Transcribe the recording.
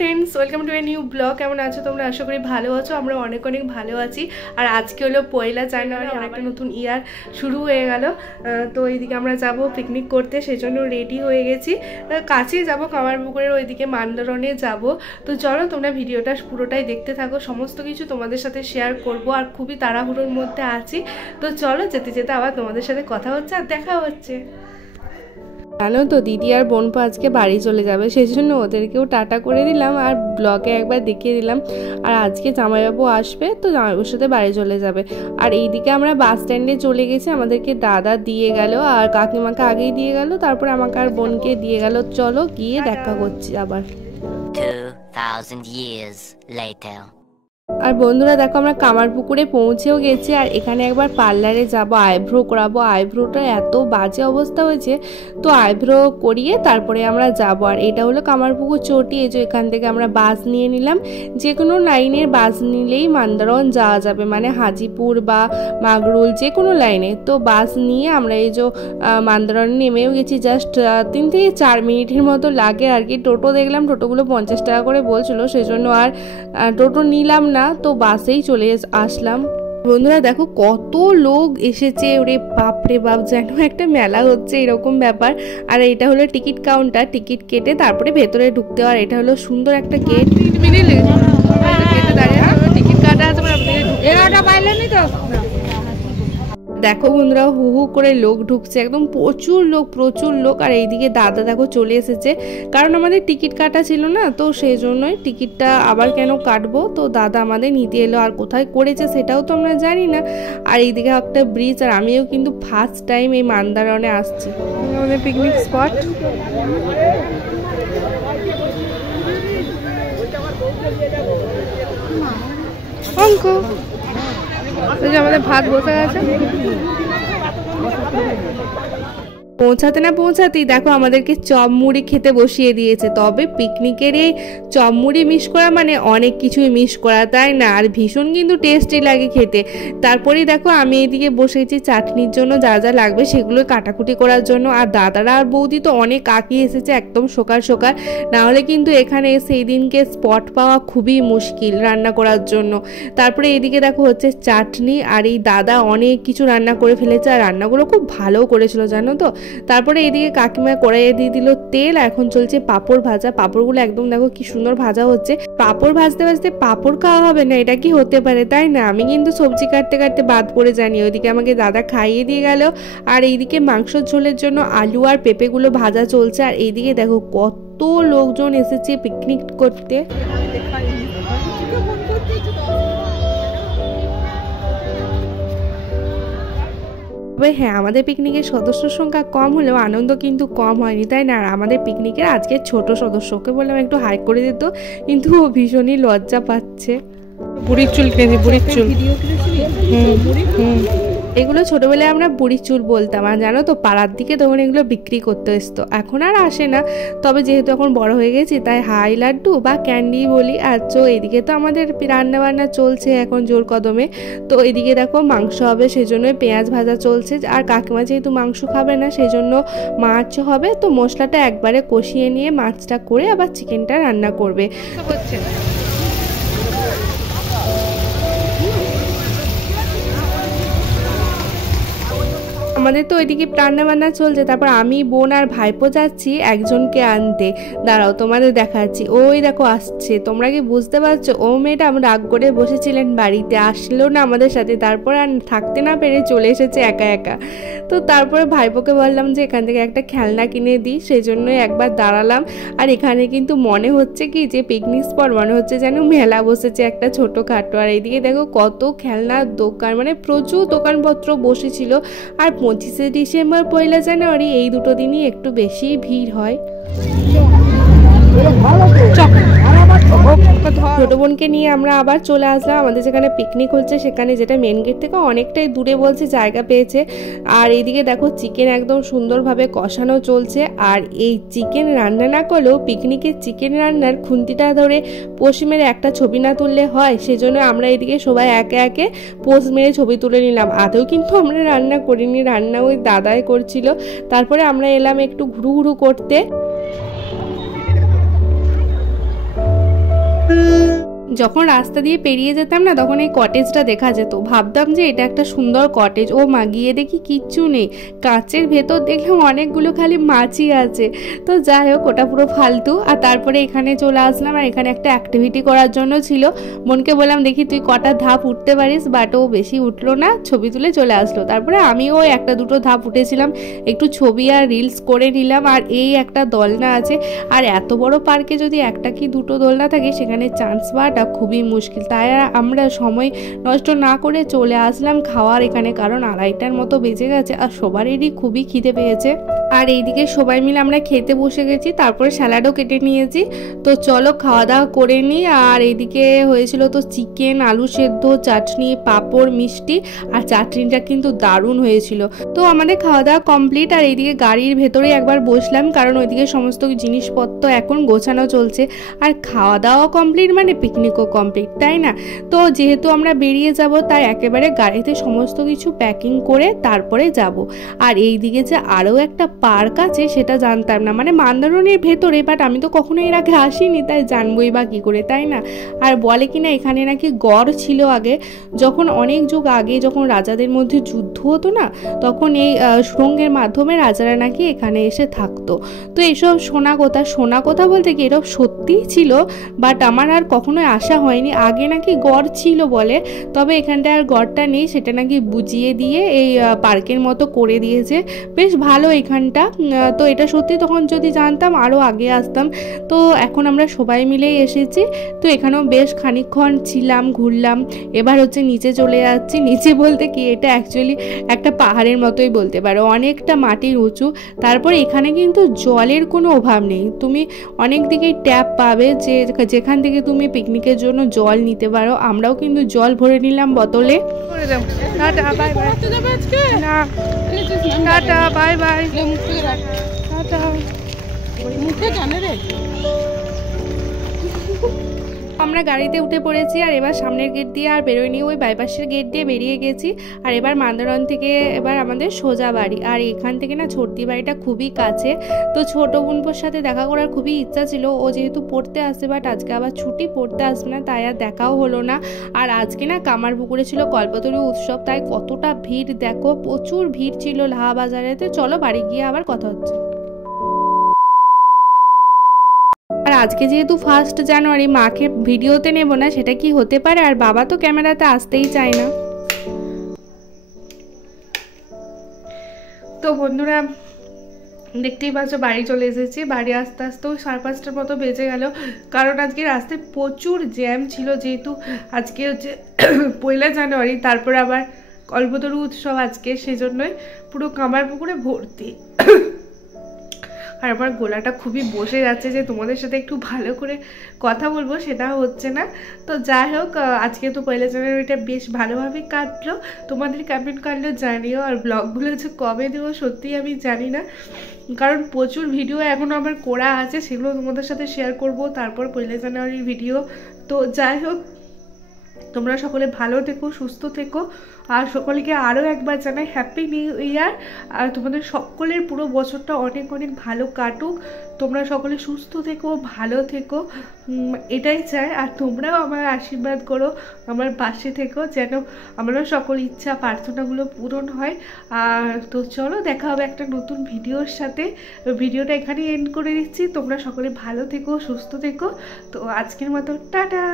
Friends welcome to a new blog केमन आछो तोमरा आशा करी भालो आछो आमरा अनेक अनेक भालो आछि और आज के हलो पयला जानुआरी अनेकटा नतून ईयार शुरू हये गेल तो एइदिके आमरा जाबो पिकनिक करते सेजोन्नो रेडी हये गेछि काছেই যাবো কামারপুকুরের ওইদিকে মান্দারণে যাবো তো চলো তোমরা ভিডিওটা পুরোটাই দেখতে থাকো সমস্ত কিছু তোমাদের সাথে শেয়ার করব আর খুবই তাড়াহুড়োর মধ্যে আছি তো চলো যেতে যেতে আবার তোমাদের সাথে কথা হচ্ছে আর দেখা হচ্ছে জানো তো দিদি আর বোনপো আজকে বাড়ি চলে যাবে সেজন্য ওদেরকেও টাটা করে দিলাম আর ব্লগে একবার দেখিয়ে দিলাম আর আজকে জামাইবাবু আসবে তো জামাইবাবুর সাথে বাড়ি চলে যাবে আর এইদিকে আমরা বাস স্ট্যান্ডে চলে গেছি আমাদেরকে দাদা দিয়ে গেল আর কাকিমাকে আগেই দিয়ে গেল তারপর আমাকে আর বোনকে দিয়ে গেল চলো গিয়ে দেখা করছি আবার 2000 years later আর বন্ধুরা দেখো আমরা কামারপুকুরে পৌঁছেও গেছি আর এখানে একবার পার্লারে যাব আইব্রো করাবো আইব্রোটা এত বাজে অবস্থা হয়েছে তো আইব্রো করিয়ে তারপরে আমরা যাব আর এটা হলো কামারপুকুর চটি এই যে এখান থেকে আমরা বাস নিয়ে নিলাম যে কোনো লাইনের বাস নিলেই মান্দারণ যাওয়া যাবে মানে হাজিপুর বা মাগরুল যে কোনো লাইনে তো বাস নিয়ে আমরা এই যে মান্দারণ নেমেও গেছি জাস্ট 3 থেকে 4 মিনিটের মতো লাগে আর কি টোটো দেখলাম টোটোগুলো 50 টাকা করে বলছিল সেজন্য আর টোটো নিলাম না তো বাসেই চলে আসলাম বন্ধুরা দেখো কত লোক এসেছে ওরে বাপ রে বাপ যেন একটা মেলা হচ্ছে এরকম ব্যাপার আর এটা হলো টিকিট কাউন্টার টিকিট কেটে তারপরে ভেতরে ঢুকতে আর এটা হলো সুন্দর একটা গেট গেটে দাঁড়িয়ে টিকিট কাটা আছে এরাটা পাইলেনি তো দেখো বন্ধুরা হু হু করে লোক ঢুকছে একদম প্রচুর লোক আর এইদিকে দাদা দেখো চলে এসেছে কারণ আমাদের টিকিট কাটা ছিল না তো সেই জন্যই টিকিটটা আবার কেন কাটবো তো দাদা আমাদের নিতে এলো আর কোথায় করেছে সেটাও তো আমরা জানি না আর এইদিকে একটা ব্রিজ আর আমিও কিন্তু ফার্স্ট টাইম এই মান্দারণে আসছি আমাদের পিকনিক স্পট অঙ্ক আমাদের ভাত বসে গেছে পৌঁছাতে না পৌঁছাতেই দেখো আমাদেরকে চপ মুড়ি খেতে বসিয়ে দিয়েছে তবে পিকনিকের এই চপ মুড়ি মিস করা মানে অনেক কিছুই মিস করা তাই না আর ভীষণ কিন্তু টেস্টি লাগে খেতে তারপরেই দেখো আমি এইদিকে বসেছি চাটনির জন্য যা যা লাগবে সেগুলো কাটাকুটি করার জন্য আর দাদারা আর বৌদি তো অনেক কাকি এসেছে একদম সকাল না হলে কিন্তু এখানে সেই দিনকে স্পট পাওয়া খুবই মুশকিল রান্না করার জন্য তারপরে এইদিকে দেখো হচ্ছে চাটনি আর এই দাদা অনেক কিছু রান্না করে ফেলেছে আর রান্নাগুলো খুব ভালো করেছিল জানো তো তারপরে এদিকে কাকিমা কড়াইয়ে দিয়ে দিল তেল এখন চলছে পাপড় ভাজা পাপড়গুলো একদম দেখো কি সুন্দর ভাজা হচ্ছে পাপড় ভাজতে ভাজতে পাপড় খাওয়া হবে না এটা কি হতে পারে তাই না আমি কিন্তু সবজি কাটতে কাটতে বাদ পড়ে জানি ওইদিকে আমাকে দাদা খাইয়ে দিয়ে গেল আর এইদিকে মাংসের ঝোলের জন্য আলু আর পেঁপেগুলো ভাজা চলছে আর এইদিকে দেখো কত লোকজন এসেছে পিকনিক করতে হ্যাঁ আমাদের পিকনিকের সদস্যর সংখ্যা কম হলেও আনন্দ কিন্তু কম হয়নি তাই না আর আমাদের পিকনিকের আজকে ছোট সদস্যকে বললাম একটু হাই করে দিত কিন্তু ও ভীষণই লজ্জা পাচ্ছে বুড়ির চুল কিনেছি বুড়ির চুল এগুলো ছোটবেলায় আমরা বুড়ির চুল বলতাম আর জানো তো পাড়ার দিকে তখন এগুলো বিক্রি করতে আসতো এখন আর আসে না তবে যেহেতু এখন বড় হয়ে গেছি তাই হাই লাড্ডু বা ক্যান্ডি বলি আর তো এদিকে তো আমাদের রান্না বান্না চলছে এখন জোর কদমে তো এদিকে দেখো মাংস হবে সেজন্যই পেঁয়াজ ভাজা চলছে আর কাকিমা যেহেতু মাংস খাবে না সেজন্য মাছ হবে তো মশলাটা একবারে কষিয়ে নিয়ে মাছটা করে আবার চিকেনটা রান্না করবে হচ্ছে আমাদের তো ওইদিকে রান্না বান্না চলছে তারপর আমি বোন আর ভাইপো যাচ্ছি একজনকে আনতে দাঁড়াও তোমাদের দেখাচ্ছি ওই দেখো আসছে তোমরা কি বুঝতে পারছো ও মেয়েটা রাগ করে বসেছিলেন বাড়িতে আসলো না আমাদের সাথে তারপর আর থাকতে না পেরে চলে এসেছে একা তো তারপরে ভাইপোকে বললাম যে এখান থেকে একটা খেলনা কিনে দিই সেই জন্যই একবার দাঁড়ালাম আর এখানে কিন্তু মনে হচ্ছে কি যে পিকনিক স্পট মনে হচ্ছে যেন মেলা বসেছে একটা ছোটোখাটো আর এইদিকে দেখো কত খেলনার দোকান মানে প্রচুর দোকানপত্র বসেছিল আর 25শে ডিসেম্বর পয়লা জানুয়ারি এই দুটো দিনই একটু বেশি ভিড় হয় ছোট বোনকে নিয়ে আমরা আবার চলে আসলাম আমাদের যেখানে পিকনিক হচ্ছে সেখানে যেটা মেন গেট থেকে অনেকটাই দূরে বলছে জায়গা পেয়েছে আর এইদিকে দেখো চিকেন একদম সুন্দরভাবে কষানো চলছে আর এই চিকেন রান্না না করলেও পিকনিকের চিকেন রান্নার খুন্তিটা ধরে পোষ মেরে একটা ছবি না তুললে হয় সেজন্য আমরা এদিকে সবাই একে একে পোষ মেরে ছবি তুলে নিলাম আদৌ কিন্তু আমরা রান্না করিনি রান্না ওই দাদাই করছিল তারপরে আমরা এলাম একটু ঘুরু ঘুরু করতে যখন রাস্তা দিয়ে পেরিয়ে যেতাম না তখন এই কটেজটা দেখা যেত, ভাবতাম যে এটা একটা সুন্দর কটেজ। ও মা, গিয়ে দেখি কিচ্ছু নেই, কাঁচের ভেতর দেখলাম অনেকগুলো খালি মাছি আছে। তো যাই হোক, ওটা পুরো ফালতু। আর তারপরে এখানে চলে আসলাম, আর এখানে একটা অ্যাক্টিভিটি করার জন্য ছিল। বোনকে বললাম দেখি তুই কটা ধাপ উঠতে পারিস, বাট ও বেশি উঠলো না, ছবি তুলে চলে আসলো। তারপরে আমিও একটা দুটো ধাপ উঠেছিলাম, একটু ছবি আর রিলস করে নিলাম। আর এই একটা দোলনা আছে, আর এত বড় পার্কে যদি একটা কি দুটো দোলনা থাকে সেখানে চান্স পাওয়াটা খুবই মুশকিল। তাই আমরা সময় নষ্ট না করে চলে আসলাম খাওয়ার এখানে, কারণ 2:30টার মতো বেজে গেছে আর সবারই খুবই খিদে পেয়েছে। আর এইদিকে সবাই মিলে আমরা খেতে বসে গেছি, তারপরে স্যালাডও কেটে নিয়েছি। তো চলো খাওয়া দাওয়া করে নিই। আর এইদিকে হয়েছিল তো চিকেন, আলু সেদ্ধ, চাটনি, পাঁপড়, মিষ্টি। আর চাটনিটা কিন্তু দারুণ হয়েছিল। তো আমাদের খাওয়া দাওয়া কমপ্লিট। আর এইদিকে গাড়ির ভেতরে একবার বসলাম, কারণ ওইদিকে সমস্ত জিনিসপত্র এখন গোছানো চলছে। আর খাওয়া দাওয়া কমপ্লিট মানে পিকনিকও কমপ্লিট, তাই না? তো যেহেতু আমরা বেরিয়ে যাব, তাই একেবারে গাড়িতে সমস্ত কিছু প্যাকিং করে তারপরে যাব। আর এইদিকে যে আরও একটা পার্ক আছে সেটা জানতাম না, মানে মন্দারমনির ভেতরে, বাট আমি তো কখনো এর আগে আসিনি, তাই জানবই বা কী করে, তাই না? আর বলে কি না এখানে নাকি গড় ছিল আগে, যখন অনেক যুগ আগে যখন রাজাদের মধ্যে যুদ্ধ হতো না, তখন এই সুড়ঙ্গের মাধ্যমে রাজারা নাকি এখানে এসে থাকতো। তো এইসব শোনা কথা বলতে কি এসব সত্যিই ছিল, বাট আমার আর কখনোই আসা হয়নি। আগে নাকি গড় ছিল বলে, তবে এখানটা আর গড়টা নেই, সেটা নাকি বুঝিয়ে দিয়ে এই পার্কের মতো করে দিয়েছে। বেশ ভালো এখানটা। তো এটা সত্যি তখন যদি জানতাম আরও আগে আসতাম। তো এখন আমরা সবাই মিলেই এসেছি। তো এখানেও বেশ খানিকক্ষণ ছিলাম, ঘুরলাম। এবার হচ্ছে নিচে চলে যাচ্ছি। নিচে বলতে কি এটা অ্যাকচুয়ালি একটা পাহাড়ের মতোই বলতে পারো, অনেকটা মাটির উঁচু। তারপর এখানে কিন্তু জলের কোনো অভাব নেই, তুমি অনেক দিকেই ট্যাপ পাবে যেখান থেকে তুমি পিকনিকের জন্য জল নিতে পারো। আমরাও কিন্তু জল ভরে নিলাম বোতলে। Tata bye bye. না টাটা বাই বাই। টাটা। আমরা গাড়িতে উঠে পড়েছি, আর এবার সামনের গেট দিয়ে আর বেরোয়নি, ওই বাইপাসের গেট দিয়ে বেরিয়ে গেছি। আর এবার মন্দারমনি থেকে এবার আমাদের সোজা বাড়ি। আর এখান থেকে না ছোট্টি বাড়িটা খুবই কাছে। তো ছোটো বোনপোর সাথে দেখা করার খুবই ইচ্ছা ছিল, ও যেহেতু পড়তে আসে, বাট আজকে আবার ছুটি, পড়তে আসবে না, তাই আর দেখাও হলো না। আর আজকে না কামারপুকুরে ছিল কল্পতরু উৎসব, তাই কতটা ভিড় দেখো, প্রচুর ভিড় ছিল লাহা বাজারেতে। চলো বাড়ি গিয়ে আবার কথা হচ্ছে। আর আজকে যেহেতু 1 জানুয়ারি, মাকে ভিডিওতে নেব না সেটা কি হতে পারে? আর বাবা তো ক্যামেরাতে আসতেই চায় না। তো বন্ধুরা দেখতেই পাচ্ছ বাড়ি চলে এসেছি। বাড়ি আস্তে আস্তেও 5:30টার মতো বেজে গেল, কারণ আজকে রাস্তায় প্রচুর জ্যাম ছিল, যেহেতু আজকে হচ্ছে 1 জানুয়ারি, তারপর আবার কল্পতরু উৎসব আজকে, সেজন্যই পুরো কামারপুকুরে ভর্তি। আর আমার গলাটা খুবই বসে যাচ্ছে, যে তোমাদের সাথে একটু ভালো করে কথা বলবো সেটা হচ্ছে না। তো যাই হোক, আজকে তো 1 জানুয়ারিটা বেশ ভালোভাবে কাটলো। তোমাদের কেমন কাটলো জানিও। আর ব্লগগুলো হচ্ছে কবে দেবো সত্যিই আমি জানি না, কারণ প্রচুর ভিডিও এখনও আমার করা আছে, সেগুলো তোমাদের সাথে শেয়ার করব। তারপর 1 জানুয়ারির ভিডিও। তো যাই হোক, তোমরা সকলে ভালো থেকো, সুস্থ থেকো। আর সকলকে আরও একবার জানাই হ্যাপি নিউ ইয়ার। আর তোমাদের সকলের পুরো বছরটা অনেক অনেক ভালো কাটুক। তোমরা সকলে সুস্থ থেকো, ভালো থেকো, এটাই চাই। আর তোমরাও আমার আশীর্বাদ করো, আমার পাশে থেকো, যেন আমারও সকল ইচ্ছা প্রার্থনাগুলো পূরণ হয়। আর তো চলো দেখা হবে একটা নতুন ভিডিওর সাথে। ভিডিওটা এখানেই এন্ড করে দিচ্ছি। তোমরা সকলে ভালো থেকো, সুস্থ থেকো। তো আজকের মতো টাটা।